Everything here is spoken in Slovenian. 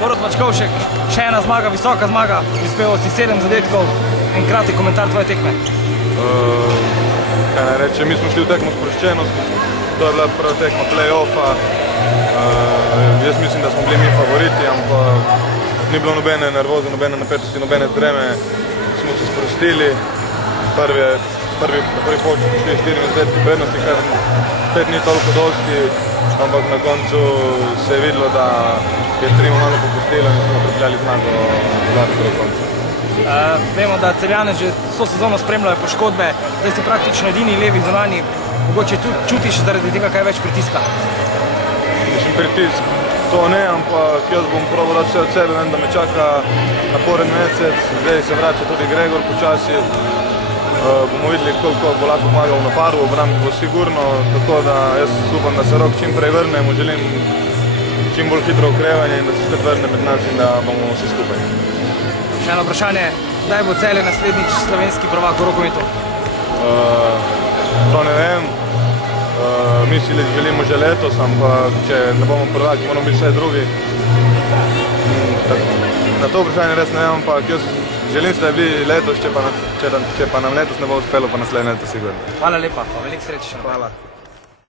Borut Mačkovšek, še ena zmaga, visoka zmaga, prispeval si 7 zadetkov. En kratek komentar tvoje tekme. Kaj naj rečem, mi smo šli v tekmo sproščenost, to je bila prva tekma play-offa. Jaz mislim, da smo bili mi favoriti, ampak ni bilo nobene nervoze, nobene napetosti, nobene treme. Smo se sprostili, prvi polčas šli 4 zadetki prednosti, kar spet ni toliko dosti, ampak na koncu se je videlo, da je Trimo malo popustilo in smo pripeljali zmago gladko do konca. Vemo, da Celjane že vso sezono spremljajo poškodbe, zdaj si praktično edini levi zunanji. Mogoče čutiš zaradi tega kaj več pritiska? Mislim, pritisk to ne, ampak jaz bom probal dati vse od sebe, vem, da me čaka naporen mesec, zdaj se vrača tudi Gregor počasi. Bomo videli, koliko bo lahko pomagal v napadu, obrambi bo sigurno, tako da jaz upam, da se Rok čim prej vrne, mu želim čim bolj hitro okrevanje in da se spet vrne med nas in da bomo vsi skupaj. Še eno vprašanje, kdaj bo Celje naslednjič slovenski prvak v rokometu? To ne vem, mi si želimo že letos, ampak če ne bomo prvaki, moramo biti vse drugi. Na to vprašanje res ne vem, ampak jaz želim se, da je bili letos, če pa nam letos ne bo uspelo, pa naslednje leto sigurno. Hvala lepa, veliko sreče. Hvala.